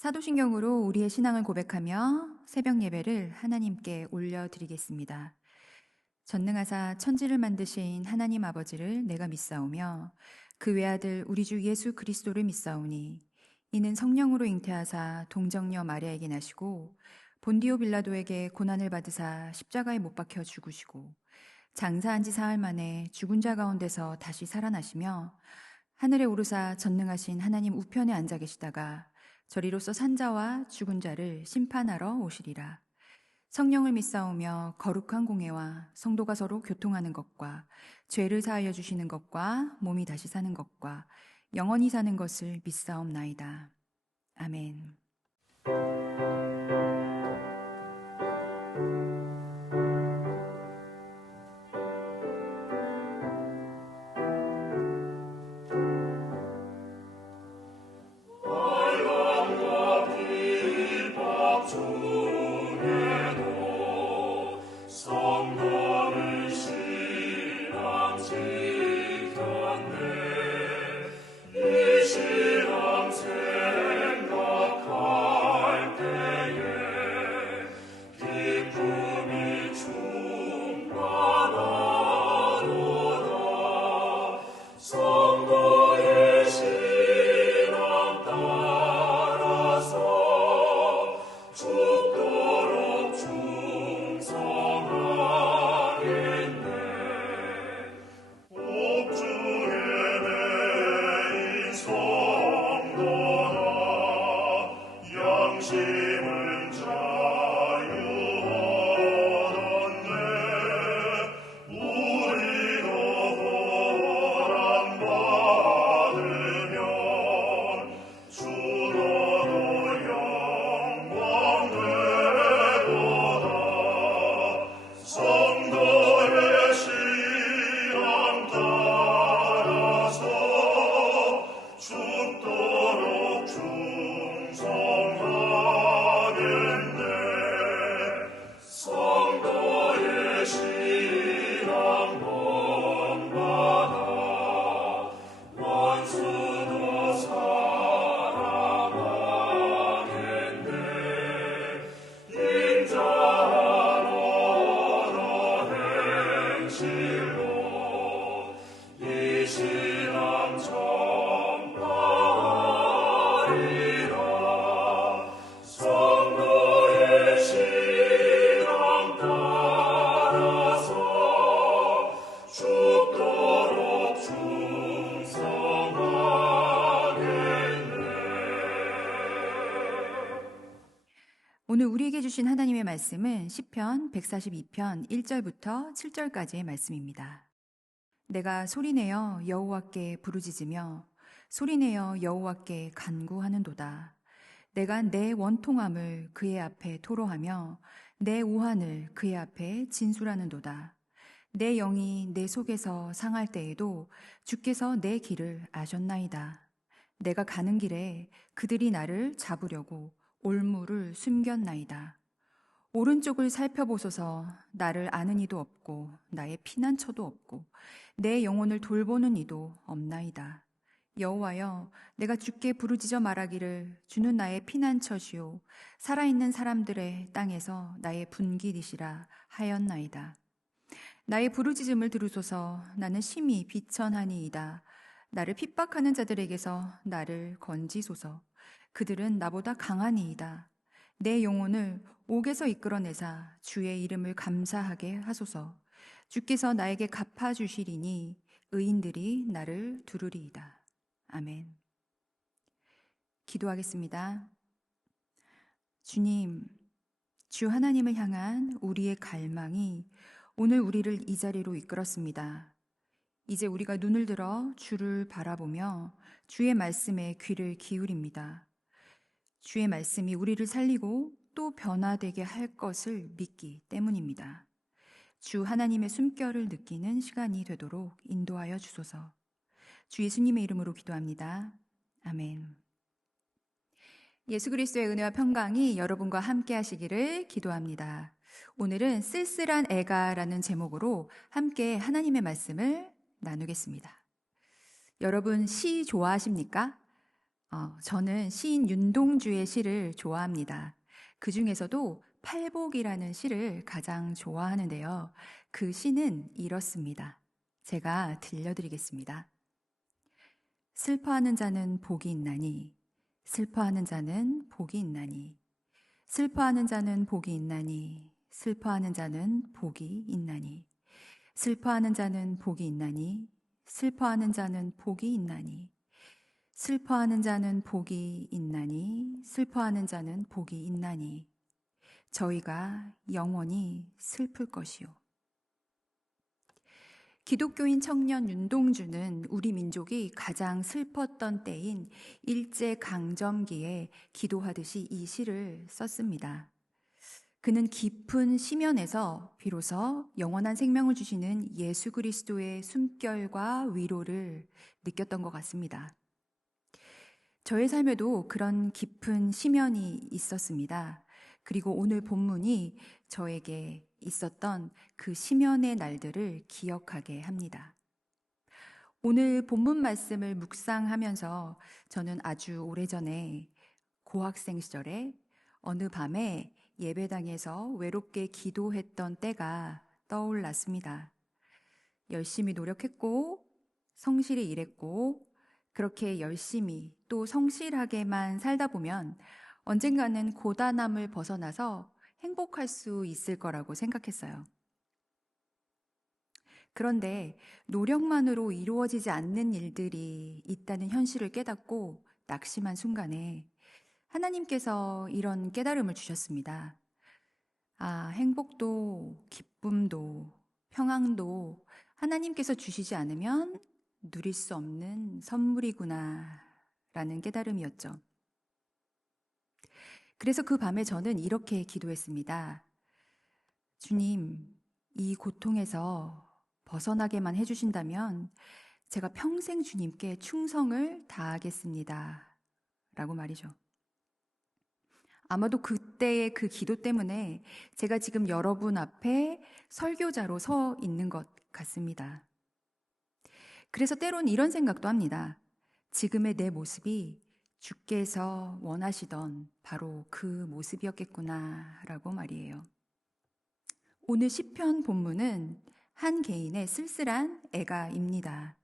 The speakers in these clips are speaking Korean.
사도신경으로 우리의 신앙을 고백하며 새벽 예배를 하나님께 올려드리겠습니다. 전능하사 천지를 만드신 하나님 아버지를 내가 믿사오며 그 외아들 우리 주 예수 그리스도를 믿사오니 이는 성령으로 잉태하사 동정녀 마리아에게 나시고 본디오 빌라도에게 고난을 받으사 십자가에 못 박혀 죽으시고 장사한 지 사흘 만에 죽은 자 가운데서 다시 살아나시며 하늘에 오르사 전능하신 하나님 우편에 앉아 계시다가 저리로서 산자와 죽은 자를 심판하러 오시리라. 성령을 믿사오며 거룩한 공회와 성도가 서로 교통하는 것과 죄를 사하여 주시는 것과 몸이 다시 사는 것과 영원히 사는 것을 믿사옵나이다. 아멘. 오늘 우리에게 주신 하나님의 말씀은 시편 142편 1절부터 7절까지의 말씀입니다. 내가 소리내어 여호와께 부르짖으며 소리내어 여호와께 간구하는도다. 내가 내 원통함을 그의 앞에 토로하며 내 오한을 그의 앞에 진술하는도다. 내 영이 내 속에서 상할 때에도 주께서 내 길을 아셨나이다. 내가 가는 길에 그들이 나를 잡으려고 올무를 숨겼나이다. 오른쪽을 살펴보소서. 나를 아는 이도 없고 나의 피난처도 없고 내 영혼을 돌보는 이도 없나이다. 여호와여, 내가 주께 부르짖어 말하기를 주는 나의 피난처시오 살아있는 사람들의 땅에서 나의 분깃이시라 하였나이다. 나의 부르짖음을 들으소서. 나는 심히 비천하니이다. 나를 핍박하는 자들에게서 나를 건지소서. 그들은 나보다 강하니이다. 내 영혼을 옥에서 이끌어내사 주의 이름을 감사하게 하소서. 주께서 나에게 갚아주시리니 의인들이 나를 두르리이다. 아멘. 기도하겠습니다. 주님, 주 하나님을 향한 우리의 갈망이 오늘 우리를 이 자리로 이끌었습니다. 이제 우리가 눈을 들어 주를 바라보며 주의 말씀에 귀를 기울입니다. 주의 말씀이 우리를 살리고 또 변화되게 할 것을 믿기 때문입니다. 주 하나님의 숨결을 느끼는 시간이 되도록 인도하여 주소서. 주 예수님의 이름으로 기도합니다. 아멘. 예수 그리스도의 은혜와 평강이 여러분과 함께 하시기를 기도합니다. 오늘은 쓸쓸한 애가라는 제목으로 함께 하나님의 말씀을 나누겠습니다. 여러분 시 좋아하십니까? 저는 시인 윤동주의 시를 좋아합니다. 그 중에서도 팔복이라는 시를 가장 좋아하는데요. 그 시는 이렇습니다. 제가 들려드리겠습니다. 슬퍼하는 자는 복이 있나니, 슬퍼하는 자는 복이 있나니, 슬퍼하는 자는 복이 있나니, 슬퍼하는 자는 복이 있나니, 슬퍼하는 자는 복이 있나니, 슬퍼하는 자는 복이 있나니, 슬퍼하는 자는 복이 있나니, 슬퍼하는 자는 복이 있나니, 저희가 영원히 슬플 것이요. 기독교인 청년 윤동주는 우리 민족이 가장 슬펐던 때인 일제강점기에 기도하듯이 이 시를 썼습니다. 그는 깊은 심연에서 비로소 영원한 생명을 주시는 예수 그리스도의 숨결과 위로를 느꼈던 것 같습니다. 저의 삶에도 그런 깊은 심연이 있었습니다. 그리고 오늘 본문이 저에게 있었던 그 심연의 날들을 기억하게 합니다. 오늘 본문 말씀을 묵상하면서 저는 아주 오래전에 고학생 시절에 어느 밤에 예배당에서 외롭게 기도했던 때가 떠올랐습니다. 열심히 노력했고 성실히 일했고 그렇게 열심히 또 성실하게만 살다 보면 언젠가는 고단함을 벗어나서 행복할 수 있을 거라고 생각했어요. 그런데 노력만으로 이루어지지 않는 일들이 있다는 현실을 깨닫고 낙심한 순간에 하나님께서 이런 깨달음을 주셨습니다. 행복도 기쁨도 평안도 하나님께서 주시지 않으면 누릴 수 없는 선물이구나 라는 깨달음이었죠. 그래서 그 밤에 저는 이렇게 기도했습니다. 주님, 이 고통에서 벗어나게만 해주신다면 제가 평생 주님께 충성을 다하겠습니다. 라고 말이죠. 아마도 그때의 그 기도 때문에 제가 지금 여러분 앞에 설교자로 서 있는 것 같습니다. 그래서 때론 이런 생각도 합니다. 지금의 내 모습이 주께서 원하시던 바로 그 모습이었겠구나 라고 말이에요. 오늘 시편 본문은 한 개인의 쓸쓸한 애가입니다.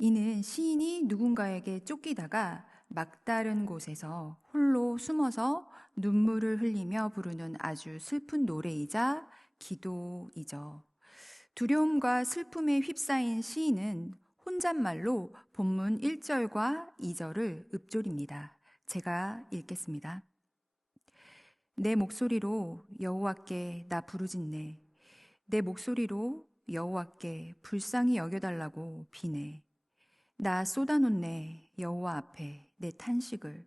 이는 시인이 누군가에게 쫓기다가 막다른 곳에서 홀로 숨어서 눈물을 흘리며 부르는 아주 슬픈 노래이자 기도이죠. 두려움과 슬픔에 휩싸인 시인은 혼잣말로 본문 1절과 2절을 읊조립니다. 제가 읽겠습니다. 내 목소리로 여호와께 나 부르짖네. 내 목소리로 여호와께 불쌍히 여겨달라고 비네. 나 쏟아놓네 여호와 앞에 내 탄식을,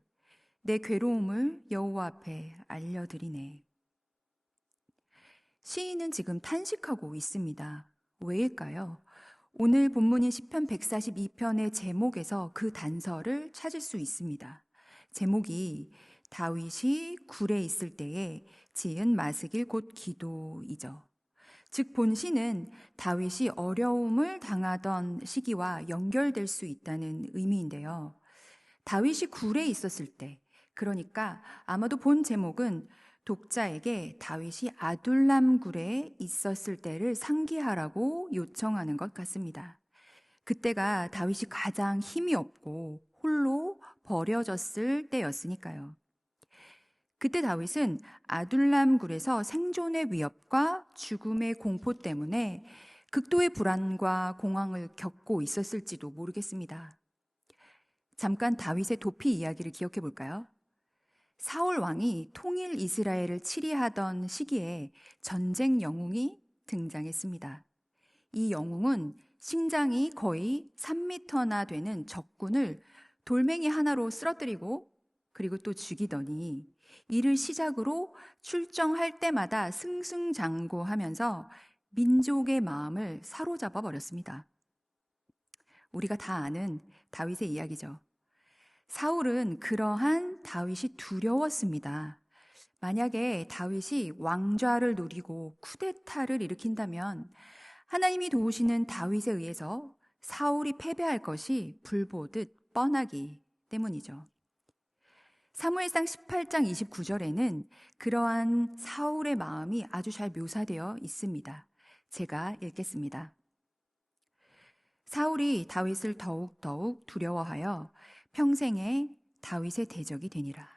내 괴로움을 여호와 앞에 알려드리네. 시인은 지금 탄식하고 있습니다. 왜일까요? 오늘 본문인 시편 142편의 제목에서 그 단서를 찾을 수 있습니다. 제목이 다윗이 굴에 있을 때에 지은 마스길 곧 기도이죠. 즉 본시는 다윗이 어려움을 당하던 시기와 연결될 수 있다는 의미인데요. 다윗이 굴에 있었을 때, 그러니까 아마도 본 제목은 독자에게 다윗이 아둘람 굴에 있었을 때를 상기하라고 요청하는 것 같습니다. 그때가 다윗이 가장 힘이 없고 홀로 버려졌을 때였으니까요. 그때 다윗은 아둘람 굴에서 생존의 위협과 죽음의 공포 때문에 극도의 불안과 공황을 겪고 있었을지도 모르겠습니다. 잠깐 다윗의 도피 이야기를 기억해 볼까요? 사울 왕이 통일 이스라엘을 치리하던 시기에 전쟁 영웅이 등장했습니다. 이 영웅은 신장이 거의 3m나 되는 적군을 돌멩이 하나로 쓰러뜨리고 그리고 또 죽이더니 이를 시작으로 출정할 때마다 승승장구하면서 민족의 마음을 사로잡아 버렸습니다. 우리가 다 아는 다윗의 이야기죠. 사울은 그러한 다윗이 두려웠습니다. 만약에 다윗이 왕좌를 누리고 쿠데타를 일으킨다면 하나님이 도우시는 다윗에 의해서 사울이 패배할 것이 불보듯 뻔하기 때문이죠. 사무엘상 18장 29절에는 그러한 사울의 마음이 아주 잘 묘사되어 있습니다. 제가 읽겠습니다. 사울이 다윗을 더욱 두려워하여 평생에 다윗의 대적이 되니라.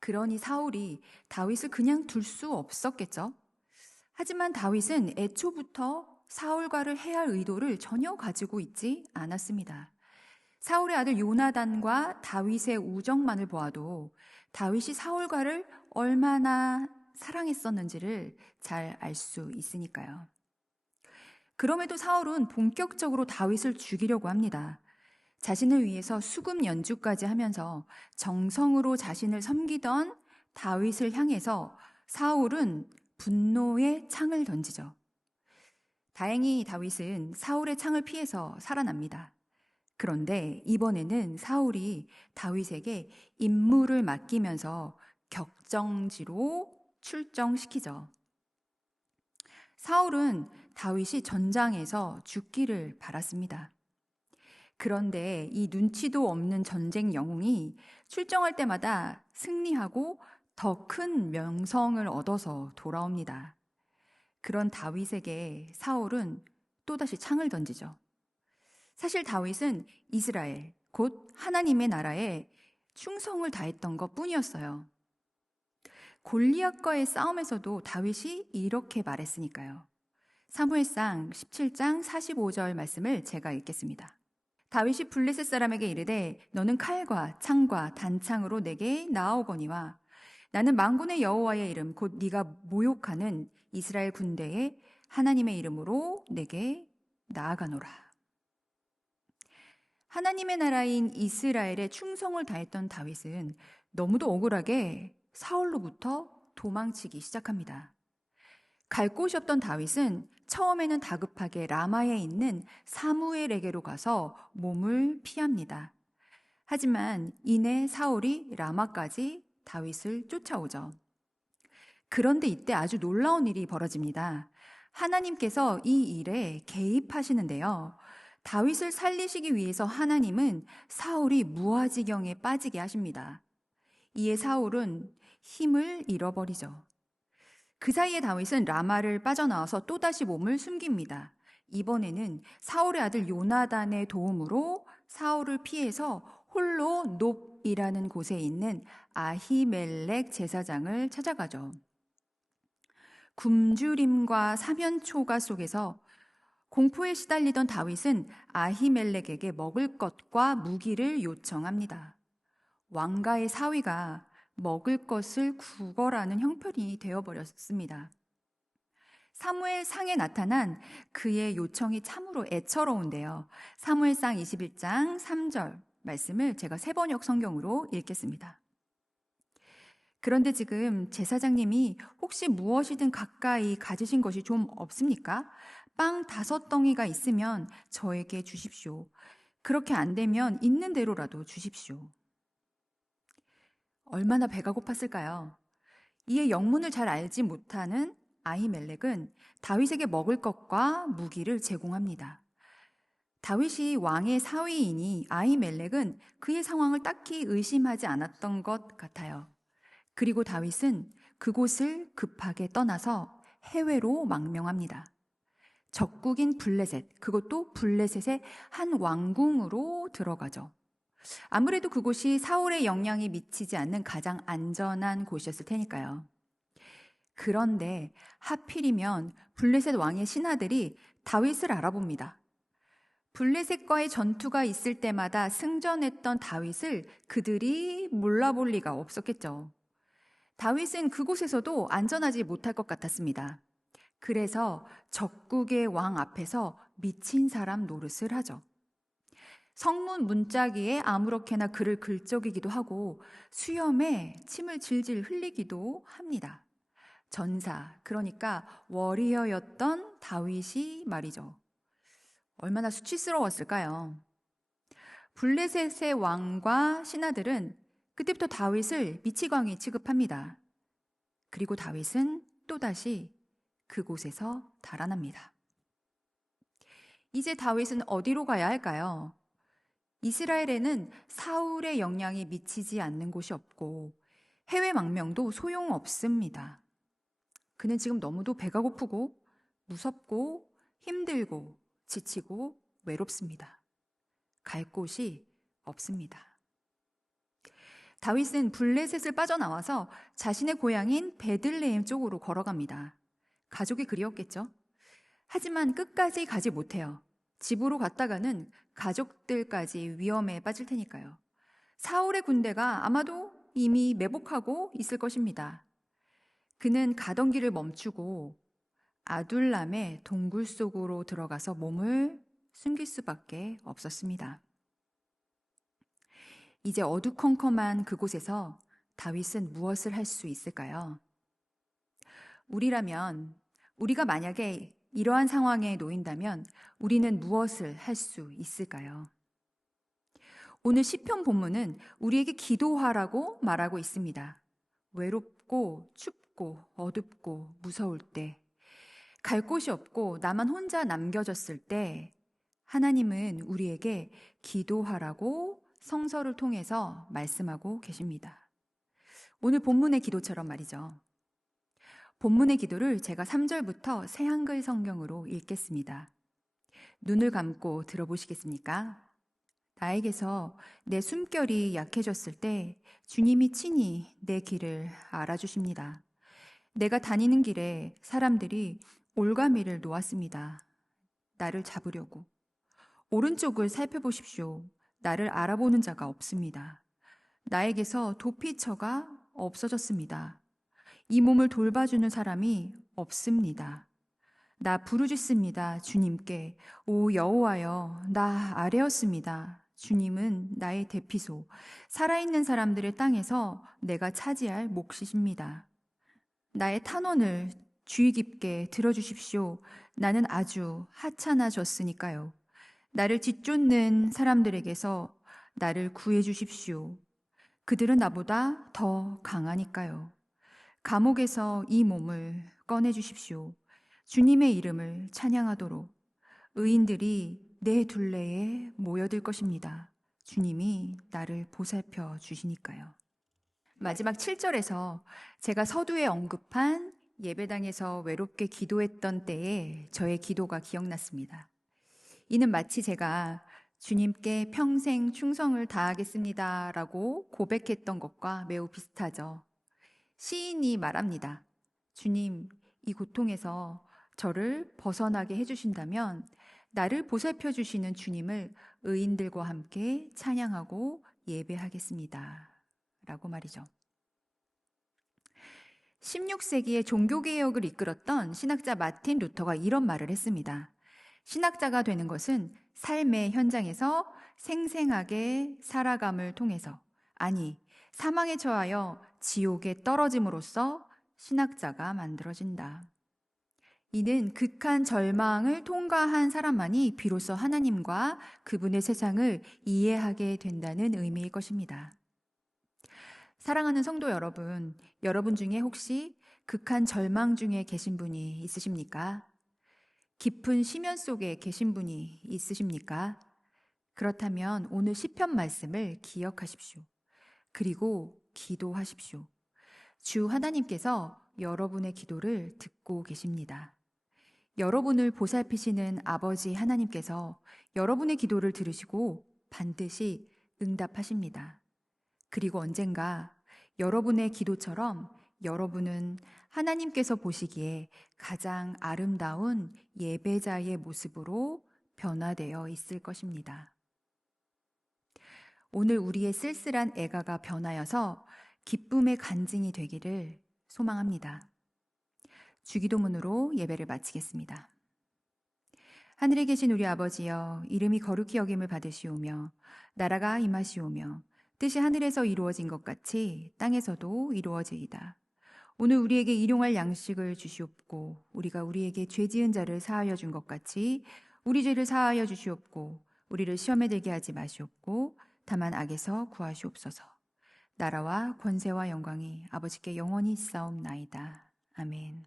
그러니 사울이 다윗을 그냥 둘 수 없었겠죠. 하지만 다윗은 애초부터 사울과를 해할 의도를 전혀 가지고 있지 않았습니다. 사울의 아들 요나단과 다윗의 우정만을 보아도 다윗이 사울과를 얼마나 사랑했었는지를 잘 알 수 있으니까요. 그럼에도 사울은 본격적으로 다윗을 죽이려고 합니다. 자신을 위해서 수금 연주까지 하면서 정성으로 자신을 섬기던 다윗을 향해서 사울은 분노의 창을 던지죠. 다행히 다윗은 사울의 창을 피해서 살아납니다. 그런데 이번에는 사울이 다윗에게 임무를 맡기면서 격정지로 출정시키죠. 사울은 다윗이 전장에서 죽기를 바랐습니다. 그런데 이 눈치도 없는 전쟁 영웅이 출정할 때마다 승리하고 더 큰 명성을 얻어서 돌아옵니다. 그런 다윗에게 사울은 또다시 창을 던지죠. 사실 다윗은 이스라엘, 곧 하나님의 나라에 충성을 다했던 것 뿐이었어요. 골리앗과의 싸움에서도 다윗이 이렇게 말했으니까요. 사무엘상 17장 45절 말씀을 제가 읽겠습니다. 다윗이 블레셋 사람에게 이르되 너는 칼과 창과 단창으로 내게 나아오거니와 나는 만군의 여호와의 이름 곧 네가 모욕하는 이스라엘 군대의 하나님의 이름으로 내게 나아가노라. 하나님의 나라인 이스라엘에 충성을 다했던 다윗은 너무도 억울하게 사울로부터 도망치기 시작합니다. 갈 곳이 없던 다윗은 처음에는 다급하게 라마에 있는 사무엘에게로 가서 몸을 피합니다. 하지만 이내 사울이 라마까지 다윗을 쫓아오죠. 그런데 이때 아주 놀라운 일이 벌어집니다. 하나님께서 이 일에 개입하시는데요. 다윗을 살리시기 위해서 하나님은 사울이 무아지경에 빠지게 하십니다. 이에 사울은 힘을 잃어버리죠. 그 사이에 다윗은 라마를 빠져나와서 또다시 몸을 숨깁니다. 이번에는 사울의 아들 요나단의 도움으로 사울을 피해서 홀로 놉이라는 곳에 있는 아히멜렉 제사장을 찾아가죠. 굶주림과 사면초가 속에서 공포에 시달리던 다윗은 아히멜렉에게 먹을 것과 무기를 요청합니다. 왕가의 사위가 먹을 것을 구걸하는 형편이 되어버렸습니다. 사무엘상에 나타난 그의 요청이 참으로 애처로운데요. 사무엘상 21장 3절 말씀을 제가 새번역 성경으로 읽겠습니다. 그런데 지금 제사장님이 혹시 무엇이든 가까이 가지신 것이 좀 없습니까? 빵 5덩이가 있으면 저에게 주십시오. 그렇게 안 되면 있는 대로라도 주십시오. 얼마나 배가 고팠을까요? 이에 영문을 잘 알지 못하는 아히멜렉은 다윗에게 먹을 것과 무기를 제공합니다. 다윗이 왕의 사위이니 아히멜렉은 그의 상황을 딱히 의심하지 않았던 것 같아요. 그리고 다윗은 그곳을 급하게 떠나서 해외로 망명합니다. 적국인 블레셋, 그것도 블레셋의 한 왕궁으로 들어가죠. 아무래도 그곳이 사울의 영향이 미치지 않는 가장 안전한 곳이었을 테니까요. 그런데 하필이면 블레셋 왕의 신하들이 다윗을 알아봅니다. 블레셋과의 전투가 있을 때마다 승전했던 다윗을 그들이 몰라볼 리가 없었겠죠. 다윗은 그곳에서도 안전하지 못할 것 같았습니다. 그래서 적국의 왕 앞에서 미친 사람 노릇을 하죠. 성문 문짝위에 아무렇게나 글을 긁적이기도 하고 수염에 침을 질질 흘리기도 합니다. 전사, 그러니까 워리어였던 다윗이 말이죠. 얼마나 수치스러웠을까요? 블레셋의 왕과 신하들은 그때부터 다윗을 미치광이 취급합니다. 그리고 다윗은 또다시 그곳에서 달아납니다. 이제 다윗은 어디로 가야 할까요? 이스라엘에는 사울의 영향이 미치지 않는 곳이 없고 해외 망명도 소용없습니다. 그는 지금 너무도 배가 고프고 무섭고 힘들고 지치고 외롭습니다. 갈 곳이 없습니다. 다윗은 블레셋을 빠져나와서 자신의 고향인 베들레헴 쪽으로 걸어갑니다. 가족이 그리웠겠죠? 하지만 끝까지 가지 못해요. 집으로 갔다가는 가족들까지 위험에 빠질 테니까요. 사울의 군대가 아마도 이미 매복하고 있을 것입니다. 그는 가던 길을 멈추고 아둘람의 동굴 속으로 들어가서 몸을 숨길 수밖에 없었습니다. 이제 어두컴컴한 그곳에서 다윗은 무엇을 할 수 있을까요? 우리가 만약에 이러한 상황에 놓인다면 우리는 무엇을 할 수 있을까요? 오늘 시편 본문은 우리에게 기도하라고 말하고 있습니다. 외롭고 춥고 어둡고 무서울 때, 갈 곳이 없고 나만 혼자 남겨졌을 때 하나님은 우리에게 기도하라고 성서를 통해서 말씀하고 계십니다. 오늘 본문의 기도처럼 말이죠. 본문의 기도를 제가 3절부터 새 한글 성경으로 읽겠습니다. 눈을 감고 들어보시겠습니까? 나에게서 내 숨결이 약해졌을 때 주님이 친히 내 길을 알아주십니다. 내가 다니는 길에 사람들이 올가미를 놓았습니다. 나를 잡으려고. 오른쪽을 살펴보십시오. 나를 알아보는 자가 없습니다. 나에게서 도피처가 없어졌습니다. 이 몸을 돌봐주는 사람이 없습니다. 나 부르짖습니다. 주님께. 오 여호와여, 나 아뢰었습니다. 주님은 나의 대피소, 살아있는 사람들의 땅에서 내가 차지할 몫이십니다. 나의 탄원을 주의 깊게 들어주십시오. 나는 아주 하찮아졌으니까요. 나를 짓쫓는 사람들에게서 나를 구해주십시오. 그들은 나보다 더 강하니까요. 감옥에서 이 몸을 꺼내주십시오. 주님의 이름을 찬양하도록 의인들이 내 둘레에 모여들 것입니다. 주님이 나를 보살펴 주시니까요. 마지막 7절에서 제가 서두에 언급한 예배당에서 외롭게 기도했던 때에 저의 기도가 기억났습니다. 이는 마치 제가 주님께 평생 충성을 다하겠습니다 라고 고백했던 것과 매우 비슷하죠. 시인이 말합니다. 주님, 이 고통에서 저를 벗어나게 해주신다면 나를 보살펴 주시는 주님을 의인들과 함께 찬양하고 예배하겠습니다 라고 말이죠. 16세기의 종교개혁을 이끌었던 신학자 마틴 루터가 이런 말을 했습니다. 신학자가 되는 것은 삶의 현장에서 생생하게 살아감을 통해서, 아니, 사망에 처하여 지옥에 떨어짐으로써 신학자가 만들어진다. 이는 극한 절망을 통과한 사람만이 비로소 하나님과 그분의 세상을 이해하게 된다는 의미일 것입니다. 사랑하는 성도 여러분, 여러분 중에 혹시 극한 절망 중에 계신 분이 있으십니까? 깊은 심연 속에 계신 분이 있으십니까? 그렇다면 오늘 시편 말씀을 기억하십시오. 그리고 기도하십시오. 주 하나님께서 여러분의 기도를 듣고 계십니다. 여러분을 보살피시는 아버지 하나님께서 여러분의 기도를 들으시고 반드시 응답하십니다. 그리고 언젠가 여러분의 기도처럼 여러분은 하나님께서 보시기에 가장 아름다운 예배자의 모습으로 변화되어 있을 것입니다. 오늘 우리의 쓸쓸한 애가가 변하여서 기쁨의 간증이 되기를 소망합니다. 주기도문으로 예배를 마치겠습니다. 하늘에 계신 우리 아버지여, 이름이 거룩히 여김을 받으시오며 나라가 임하시오며 뜻이 하늘에서 이루어진 것 같이 땅에서도 이루어지이다. 오늘 우리에게 일용할 양식을 주시옵고 우리가 우리에게 죄 지은 자를 사하여 준 것 같이 우리 죄를 사하여 주시옵고 우리를 시험에 들게 하지 마시옵고 다만 악에서 구하시옵소서. 나라와 권세와 영광이 아버지께 영원히 있사옵나이다. 아멘.